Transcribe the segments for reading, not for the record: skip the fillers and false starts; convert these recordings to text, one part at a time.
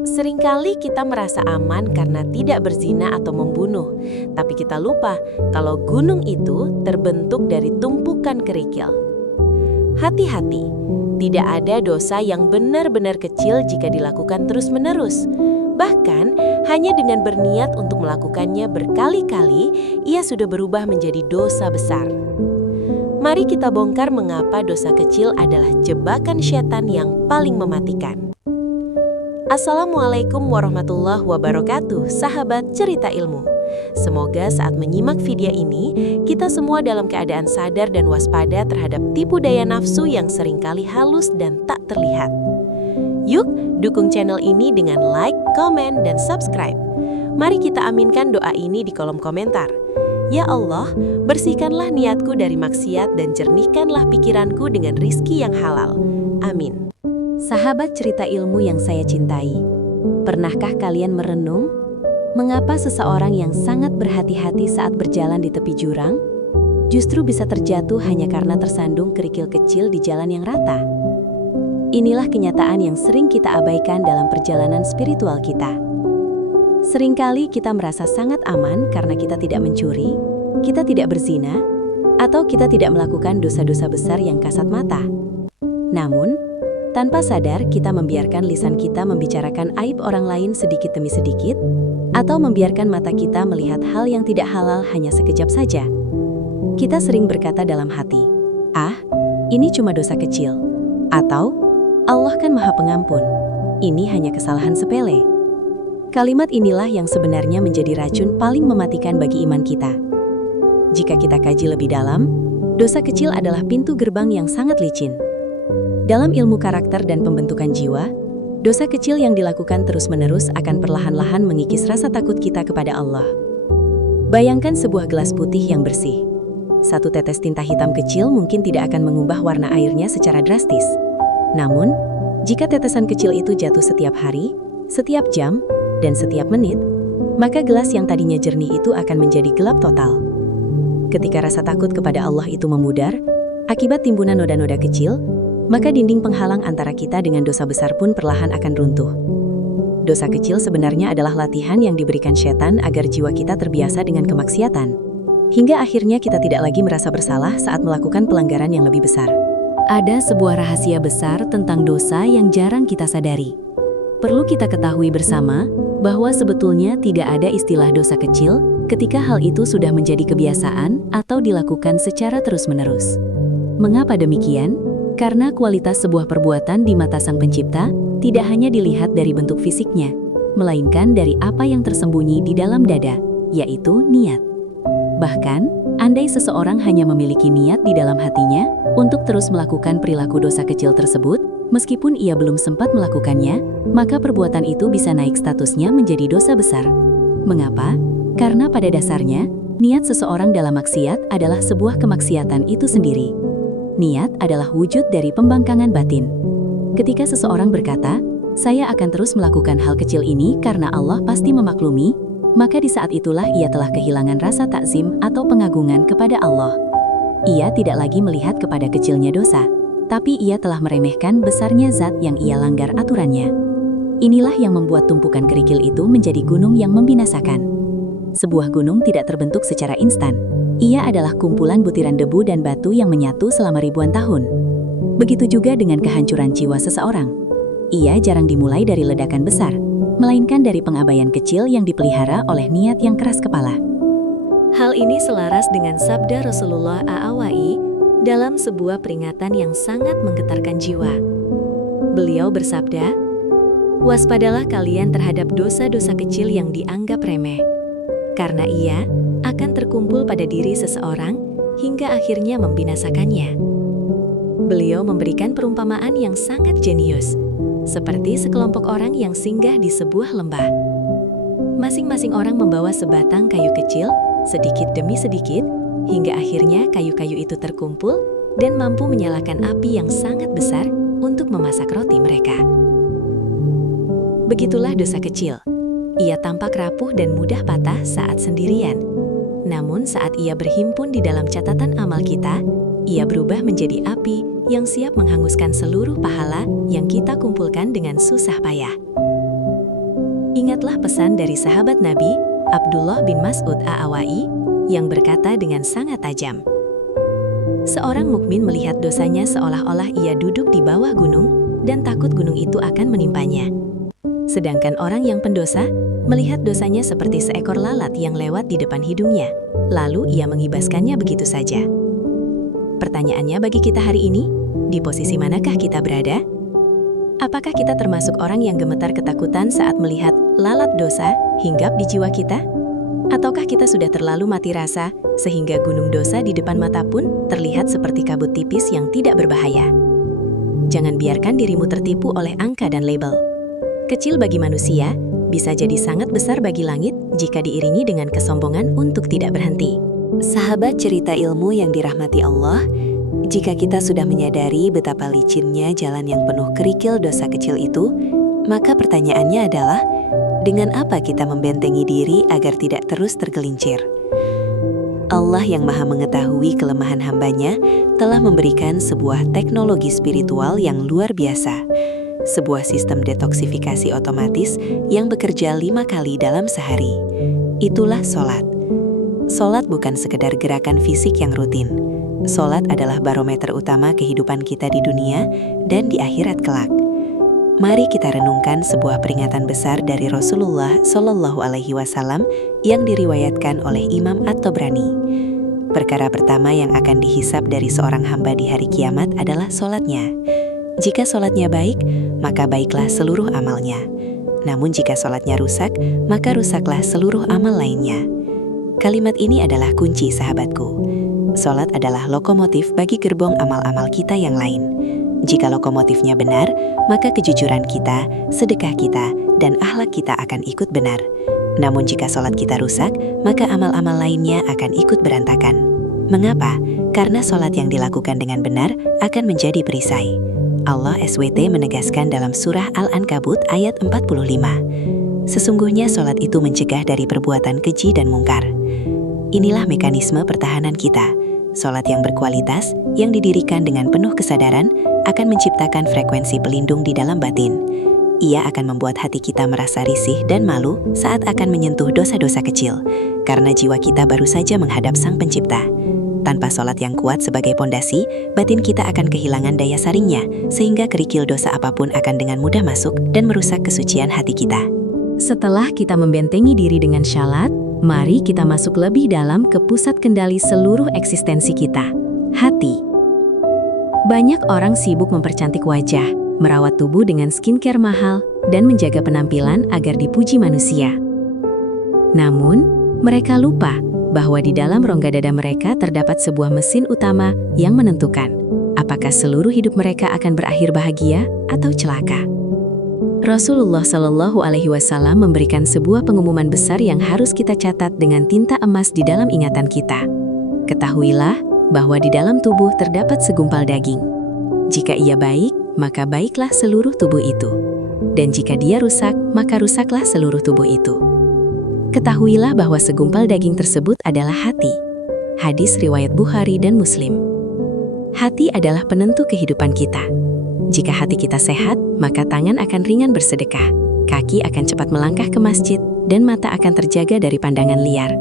Seringkali kita merasa aman karena tidak berzina atau membunuh, tapi kita lupa kalau gunung itu terbentuk dari tumpukan kerikil. Hati-hati, tidak ada dosa yang benar-benar kecil jika dilakukan terus-menerus. Bahkan, hanya dengan berniat untuk melakukannya berkali-kali, ia sudah berubah menjadi dosa besar. Mari kita bongkar mengapa dosa kecil adalah jebakan setan yang paling mematikan. Assalamualaikum warahmatullahi wabarakatuh, sahabat cerita ilmu. Semoga saat menyimak video ini, kita semua dalam keadaan sadar dan waspada terhadap tipu daya nafsu yang seringkali halus dan tak terlihat. Yuk, dukung channel ini dengan like, komen, dan subscribe. Mari kita aminkan doa ini di kolom komentar. Ya Allah, bersihkanlah niatku dari maksiat dan jernihkanlah pikiranku dengan rizki yang halal. Amin. Sahabat cerita ilmu yang saya cintai, pernahkah kalian merenung mengapa seseorang yang sangat berhati-hati saat berjalan di tepi jurang justru bisa terjatuh hanya karena tersandung kerikil kecil di jalan yang rata? Inilah kenyataan yang sering kita abaikan dalam perjalanan spiritual kita. Seringkali kita merasa sangat aman karena kita tidak mencuri, kita tidak berzina, atau kita tidak melakukan dosa-dosa besar yang kasat mata. Namun, tanpa sadar kita membiarkan lisan kita membicarakan aib orang lain sedikit demi sedikit, atau membiarkan mata kita melihat hal yang tidak halal hanya sekejap saja. Kita sering berkata dalam hati, "Ah, ini cuma dosa kecil." Atau, "Allah kan Maha Pengampun, ini hanya kesalahan sepele." Kalimat inilah yang sebenarnya menjadi racun paling mematikan bagi iman kita. Jika kita kaji lebih dalam, dosa kecil adalah pintu gerbang yang sangat licin. Dalam ilmu karakter dan pembentukan jiwa, dosa kecil yang dilakukan terus-menerus akan perlahan-lahan mengikis rasa takut kita kepada Allah. Bayangkan sebuah gelas putih yang bersih. Satu tetes tinta hitam kecil mungkin tidak akan mengubah warna airnya secara drastis. Namun, jika tetesan kecil itu jatuh setiap hari, setiap jam, dan setiap menit, maka gelas yang tadinya jernih itu akan menjadi gelap total. Ketika rasa takut kepada Allah itu memudar, akibat timbunan noda-noda kecil, maka dinding penghalang antara kita dengan dosa besar pun perlahan akan runtuh. Dosa kecil sebenarnya adalah latihan yang diberikan setan agar jiwa kita terbiasa dengan kemaksiatan, hingga akhirnya kita tidak lagi merasa bersalah saat melakukan pelanggaran yang lebih besar. Ada sebuah rahasia besar tentang dosa yang jarang kita sadari. Perlu kita ketahui bersama bahwa sebetulnya tidak ada istilah dosa kecil ketika hal itu sudah menjadi kebiasaan atau dilakukan secara terus-menerus. Mengapa demikian? Karena kualitas sebuah perbuatan di mata Sang Pencipta tidak hanya dilihat dari bentuk fisiknya, melainkan dari apa yang tersembunyi di dalam dada, yaitu niat. Bahkan, andai seseorang hanya memiliki niat di dalam hatinya untuk terus melakukan perilaku dosa kecil tersebut, meskipun ia belum sempat melakukannya, maka perbuatan itu bisa naik statusnya menjadi dosa besar. Mengapa? Karena pada dasarnya, niat seseorang dalam maksiat adalah sebuah kemaksiatan itu sendiri. Niat adalah wujud dari pembangkangan batin. Ketika seseorang berkata, "Saya akan terus melakukan hal kecil ini karena Allah pasti memaklumi," maka di saat itulah ia telah kehilangan rasa takzim atau pengagungan kepada Allah. Ia tidak lagi melihat kepada kecilnya dosa, tapi ia telah meremehkan besarnya zat yang ia langgar aturannya. Inilah yang membuat tumpukan kerikil itu menjadi gunung yang membinasakan. Sebuah gunung tidak terbentuk secara instan. Ia adalah kumpulan butiran debu dan batu yang menyatu selama ribuan tahun. Begitu juga dengan kehancuran jiwa seseorang. Ia jarang dimulai dari ledakan besar, melainkan dari pengabaian kecil yang dipelihara oleh niat yang keras kepala. Hal ini selaras dengan sabda Rasulullah SAW dalam sebuah peringatan yang sangat menggetarkan jiwa. Beliau bersabda, "Waspadalah kalian terhadap dosa-dosa kecil yang dianggap remeh, karena ia akan terkumpul pada diri seseorang hingga akhirnya membinasakannya." Beliau memberikan perumpamaan yang sangat jenius, seperti sekelompok orang yang singgah di sebuah lembah. Masing-masing orang membawa sebatang kayu kecil, sedikit demi sedikit, hingga akhirnya kayu-kayu itu terkumpul dan mampu menyalakan api yang sangat besar untuk memasak roti mereka. Begitulah dosa kecil. Ia tampak rapuh dan mudah patah saat sendirian. Namun saat ia berhimpun di dalam catatan amal kita, ia berubah menjadi api yang siap menghanguskan seluruh pahala yang kita kumpulkan dengan susah payah. Ingatlah pesan dari sahabat Nabi, Abdullah bin Mas'ud A'awai, yang berkata dengan sangat tajam, "Seorang mukmin melihat dosanya seolah-olah ia duduk di bawah gunung dan takut gunung itu akan menimpanya. Sedangkan orang yang pendosa melihat dosanya seperti seekor lalat yang lewat di depan hidungnya, lalu ia mengibaskannya begitu saja." Pertanyaannya bagi kita hari ini, di posisi manakah kita berada? Apakah kita termasuk orang yang gemetar ketakutan saat melihat lalat dosa hinggap di jiwa kita? Ataukah kita sudah terlalu mati rasa sehingga gunung dosa di depan mata pun terlihat seperti kabut tipis yang tidak berbahaya? Jangan biarkan dirimu tertipu oleh angka dan label. Kecil bagi manusia, bisa jadi sangat besar bagi langit jika diiringi dengan kesombongan untuk tidak berhenti. Sahabat cerita ilmu yang dirahmati Allah, jika kita sudah menyadari betapa licinnya jalan yang penuh kerikil dosa kecil itu, maka pertanyaannya adalah, dengan apa kita membentengi diri agar tidak terus tergelincir? Allah yang Maha Mengetahui kelemahan hambanya telah memberikan sebuah teknologi spiritual yang luar biasa, sebuah sistem detoksifikasi otomatis yang bekerja 5 kali dalam sehari. Itulah sholat. Sholat bukan sekedar gerakan fisik yang rutin. Sholat adalah barometer utama kehidupan kita di dunia dan di akhirat kelak. Mari kita renungkan sebuah peringatan besar dari Rasulullah Shallallahu Alaihi Wasallam yang diriwayatkan oleh Imam At-Tabrani. Perkara pertama yang akan dihisab dari seorang hamba di hari kiamat adalah sholatnya. Jika sholatnya baik, maka baiklah seluruh amalnya. Namun jika sholatnya rusak, maka rusaklah seluruh amal lainnya. Kalimat ini adalah kunci, sahabatku. Sholat adalah lokomotif bagi gerbong amal-amal kita yang lain. Jika lokomotifnya benar, maka kejujuran kita, sedekah kita, dan akhlak kita akan ikut benar. Namun jika sholat kita rusak, maka amal-amal lainnya akan ikut berantakan. Mengapa? Karena sholat yang dilakukan dengan benar akan menjadi perisai. Allah SWT menegaskan dalam surah Al-Ankabut ayat 45. Sesungguhnya sholat itu mencegah dari perbuatan keji dan mungkar. Inilah mekanisme pertahanan kita. Sholat yang berkualitas, yang didirikan dengan penuh kesadaran, akan menciptakan frekuensi pelindung di dalam batin. Ia akan membuat hati kita merasa risih dan malu saat akan menyentuh dosa-dosa kecil, karena jiwa kita baru saja menghadap Sang Pencipta. Tanpa sholat yang kuat sebagai pondasi, batin kita akan kehilangan daya saringnya, sehingga kerikil dosa apapun akan dengan mudah masuk dan merusak kesucian hati kita. Setelah kita membentengi diri dengan syalat, mari kita masuk lebih dalam ke pusat kendali seluruh eksistensi kita, hati. Banyak orang sibuk mempercantik wajah, merawat tubuh dengan skincare mahal, dan menjaga penampilan agar dipuji manusia. Namun, mereka lupa bahwa di dalam rongga dada mereka terdapat sebuah mesin utama yang menentukan apakah seluruh hidup mereka akan berakhir bahagia atau celaka. Rasulullah Shallallahu Alaihi Wasallam memberikan sebuah pengumuman besar yang harus kita catat dengan tinta emas di dalam ingatan kita. Ketahuilah bahwa di dalam tubuh terdapat segumpal daging. Jika ia baik, maka baiklah seluruh tubuh itu. Dan jika dia rusak, maka rusaklah seluruh tubuh itu. Ketahuilah bahwa segumpal daging tersebut adalah hati. Hadis riwayat Bukhari dan Muslim. Hati adalah penentu kehidupan kita. Jika hati kita sehat, maka tangan akan ringan bersedekah, kaki akan cepat melangkah ke masjid, dan mata akan terjaga dari pandangan liar.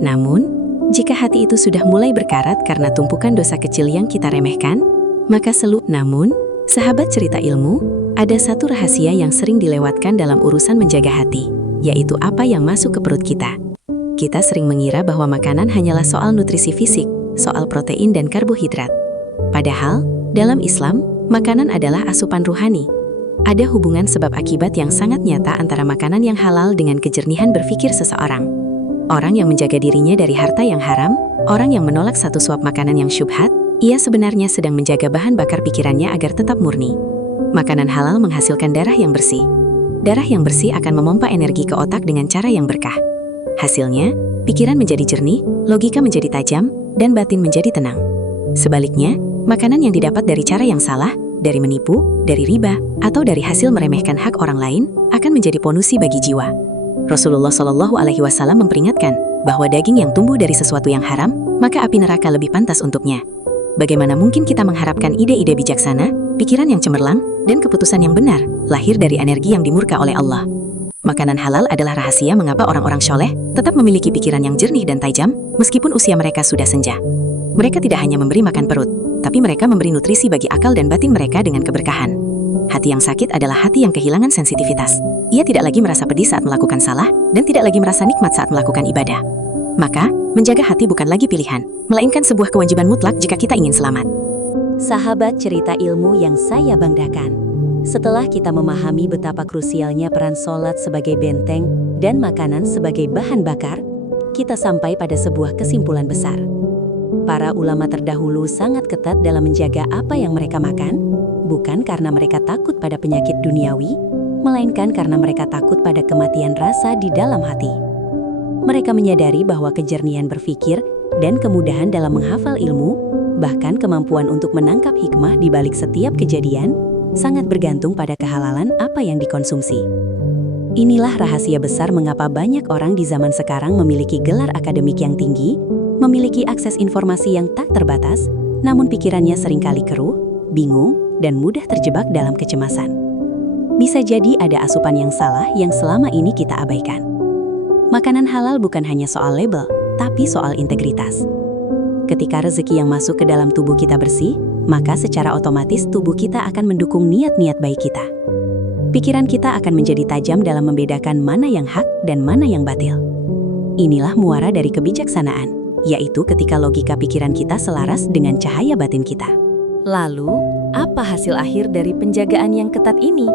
Namun, jika hati itu sudah mulai berkarat karena tumpukan dosa kecil yang kita remehkan, maka Namun, sahabat cerita ilmu, ada satu rahasia yang sering dilewatkan dalam urusan menjaga hati, yaitu apa yang masuk ke perut kita. Kita sering mengira bahwa makanan hanyalah soal nutrisi fisik, soal protein dan karbohidrat. Padahal, dalam Islam, makanan adalah asupan ruhani. Ada hubungan sebab akibat yang sangat nyata antara makanan yang halal dengan kejernihan berpikir seseorang. Orang yang menjaga dirinya dari harta yang haram, orang yang menolak satu suap makanan yang syubhat, ia sebenarnya sedang menjaga bahan bakar pikirannya agar tetap murni. Makanan halal menghasilkan darah yang bersih. Darah yang bersih akan memompa energi ke otak dengan cara yang berkah. Hasilnya, pikiran menjadi jernih, logika menjadi tajam, dan batin menjadi tenang. Sebaliknya, makanan yang didapat dari cara yang salah, dari menipu, dari riba, atau dari hasil meremehkan hak orang lain, akan menjadi polusi bagi jiwa. Rasulullah Shallallahu Alaihi Wasallam memperingatkan bahwa daging yang tumbuh dari sesuatu yang haram, maka api neraka lebih pantas untuknya. Bagaimana mungkin kita mengharapkan ide-ide bijaksana, pikiran yang cemerlang, dan keputusan yang benar, lahir dari energi yang dimurka oleh Allah? Makanan halal adalah rahasia mengapa orang-orang soleh tetap memiliki pikiran yang jernih dan tajam meskipun usia mereka sudah senja. Mereka tidak hanya memberi makan perut, tapi mereka memberi nutrisi bagi akal dan batin mereka dengan keberkahan. Hati yang sakit adalah hati yang kehilangan sensitivitas. Ia tidak lagi merasa pedih saat melakukan salah dan tidak lagi merasa nikmat saat melakukan ibadah. Maka, menjaga hati bukan lagi pilihan, melainkan sebuah kewajiban mutlak jika kita ingin selamat. Sahabat cerita ilmu yang saya banggakan. Setelah kita memahami betapa krusialnya peran sholat sebagai benteng dan makanan sebagai bahan bakar, kita sampai pada sebuah kesimpulan besar. Para ulama terdahulu sangat ketat dalam menjaga apa yang mereka makan, bukan karena mereka takut pada penyakit duniawi, melainkan karena mereka takut pada kematian rasa di dalam hati. Mereka menyadari bahwa kejernihan berpikir dan kemudahan dalam menghafal ilmu, bahkan kemampuan untuk menangkap hikmah di balik setiap kejadian, sangat bergantung pada kehalalan apa yang dikonsumsi. Inilah rahasia besar mengapa banyak orang di zaman sekarang memiliki gelar akademik yang tinggi, memiliki akses informasi yang tak terbatas, namun pikirannya seringkali keruh, bingung, dan mudah terjebak dalam kecemasan. Bisa jadi ada asupan yang salah yang selama ini kita abaikan. Makanan halal bukan hanya soal label, tapi soal integritas. Ketika rezeki yang masuk ke dalam tubuh kita bersih, maka secara otomatis tubuh kita akan mendukung niat-niat baik kita. Pikiran kita akan menjadi tajam dalam membedakan mana yang hak dan mana yang batil. Inilah muara dari kebijaksanaan, yaitu ketika logika pikiran kita selaras dengan cahaya batin kita. Lalu, apa hasil akhir dari penjagaan yang ketat ini?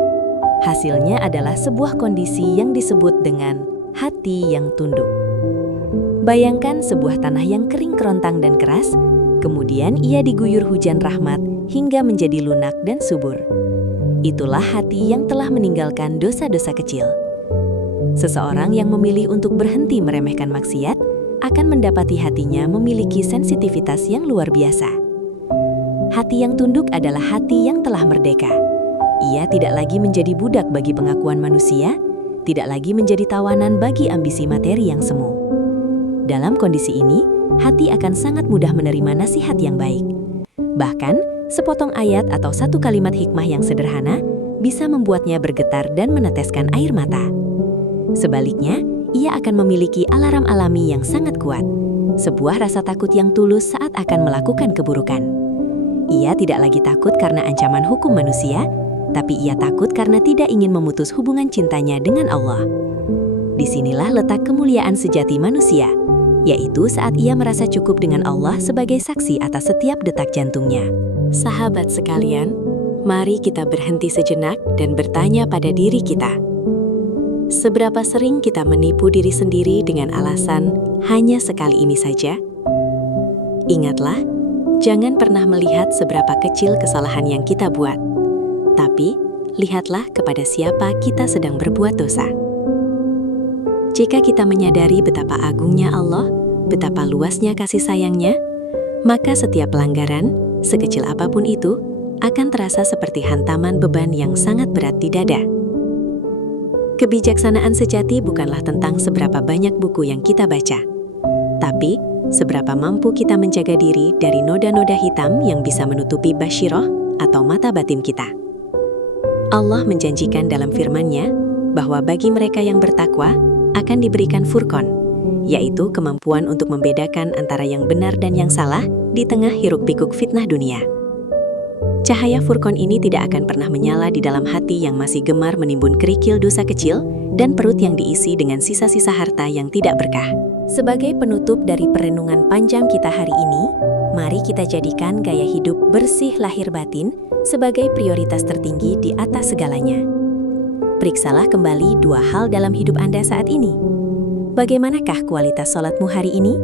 Hasilnya adalah sebuah kondisi yang disebut dengan hati yang tunduk. Bayangkan sebuah tanah yang kering kerontang dan keras, kemudian ia diguyur hujan rahmat hingga menjadi lunak dan subur. Itulah hati yang telah meninggalkan dosa-dosa kecil. Seseorang yang memilih untuk berhenti meremehkan maksiat akan mendapati hatinya memiliki sensitivitas yang luar biasa. Hati yang tunduk adalah hati yang telah merdeka. Ia tidak lagi menjadi budak bagi pengakuan manusia, tidak lagi menjadi tawanan bagi ambisi materi yang semu. Dalam kondisi ini, hati akan sangat mudah menerima nasihat yang baik. Bahkan, sepotong ayat atau satu kalimat hikmah yang sederhana bisa membuatnya bergetar dan meneteskan air mata. Sebaliknya, ia akan memiliki alarm alami yang sangat kuat, sebuah rasa takut yang tulus saat akan melakukan keburukan. Ia tidak lagi takut karena ancaman hukum manusia, tapi ia takut karena tidak ingin memutus hubungan cintanya dengan Allah. Disinilah letak kemuliaan sejati manusia, yaitu saat ia merasa cukup dengan Allah sebagai saksi atas setiap detak jantungnya. Sahabat sekalian, mari kita berhenti sejenak dan bertanya pada diri kita. Seberapa sering kita menipu diri sendiri dengan alasan hanya sekali ini saja? Ingatlah, jangan pernah melihat seberapa kecil kesalahan yang kita buat. Tapi, lihatlah kepada siapa kita sedang berbuat dosa. Jika kita menyadari betapa agungnya Allah, betapa luasnya kasih sayangnya, maka setiap pelanggaran, sekecil apapun itu, akan terasa seperti hantaman beban yang sangat berat di dada. Kebijaksanaan sejati bukanlah tentang seberapa banyak buku yang kita baca, tapi seberapa mampu kita menjaga diri dari noda-noda hitam yang bisa menutupi basyiroh atau mata batin kita. Allah menjanjikan dalam firman-Nya bahwa bagi mereka yang bertakwa akan diberikan furqan, yaitu kemampuan untuk membedakan antara yang benar dan yang salah di tengah hiruk-pikuk fitnah dunia. Cahaya furqan ini tidak akan pernah menyala di dalam hati yang masih gemar menimbun kerikil dosa kecil dan perut yang diisi dengan sisa-sisa harta yang tidak berkah. Sebagai penutup dari perenungan panjang kita hari ini, mari kita jadikan gaya hidup bersih lahir batin sebagai prioritas tertinggi di atas segalanya. Periksalah kembali dua hal dalam hidup Anda saat ini. Bagaimanakah kualitas sholatmu hari ini?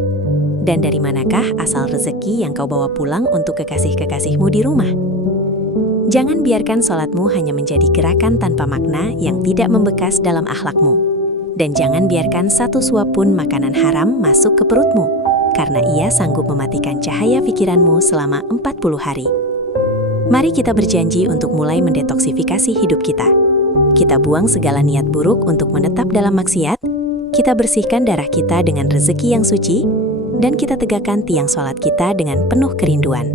Dan dari manakah asal rezeki yang kau bawa pulang untuk kekasih-kekasihmu di rumah? Jangan biarkan sholatmu hanya menjadi gerakan tanpa makna yang tidak membekas dalam akhlakmu. Dan jangan biarkan satu suap pun makanan haram masuk ke perutmu, karena ia sanggup mematikan cahaya pikiranmu selama 40 hari. Mari kita berjanji untuk mulai mendetoksifikasi hidup kita. Kita buang segala niat buruk untuk menetap dalam maksiat, kita bersihkan darah kita dengan rezeki yang suci, dan kita tegakkan tiang sholat kita dengan penuh kerinduan.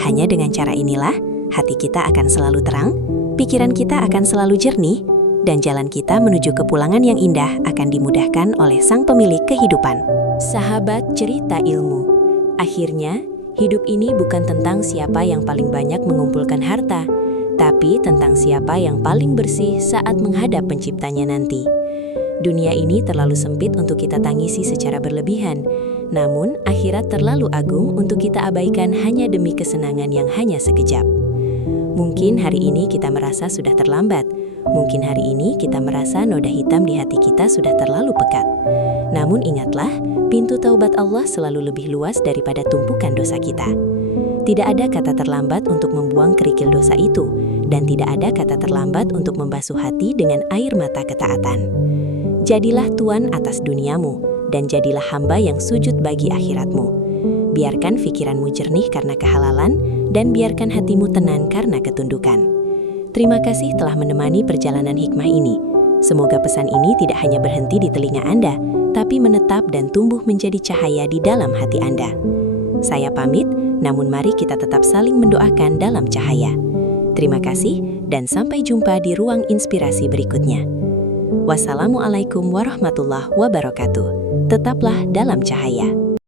Hanya dengan cara inilah, hati kita akan selalu terang, pikiran kita akan selalu jernih, dan jalan kita menuju kepulangan yang indah akan dimudahkan oleh Sang Pemilik kehidupan. Sahabat cerita ilmu, akhirnya hidup ini bukan tentang siapa yang paling banyak mengumpulkan harta, tapi tentang siapa yang paling bersih saat menghadap penciptanya nanti. Dunia ini terlalu sempit untuk kita tangisi secara berlebihan, namun akhirat terlalu agung untuk kita abaikan hanya demi kesenangan yang hanya sekejap. Mungkin hari ini kita merasa sudah terlambat, mungkin hari ini kita merasa noda hitam di hati kita sudah terlalu pekat. Namun ingatlah, pintu taubat Allah selalu lebih luas daripada tumpukan dosa kita. Tidak ada kata terlambat untuk membuang kerikil dosa itu, dan tidak ada kata terlambat untuk membasuh hati dengan air mata ketaatan. Jadilah tuan atas duniamu, dan jadilah hamba yang sujud bagi akhiratmu. Biarkan pikiranmu jernih karena kehalalan, dan biarkan hatimu tenang karena ketundukan. Terima kasih telah menemani perjalanan hikmah ini. Semoga pesan ini tidak hanya berhenti di telinga Anda, tapi menetap dan tumbuh menjadi cahaya di dalam hati Anda. Saya pamit, namun mari kita tetap saling mendoakan dalam cahaya. Terima kasih, dan sampai jumpa di ruang inspirasi berikutnya. Wassalamualaikum warahmatullahi wabarakatuh. Tetaplah dalam cahaya.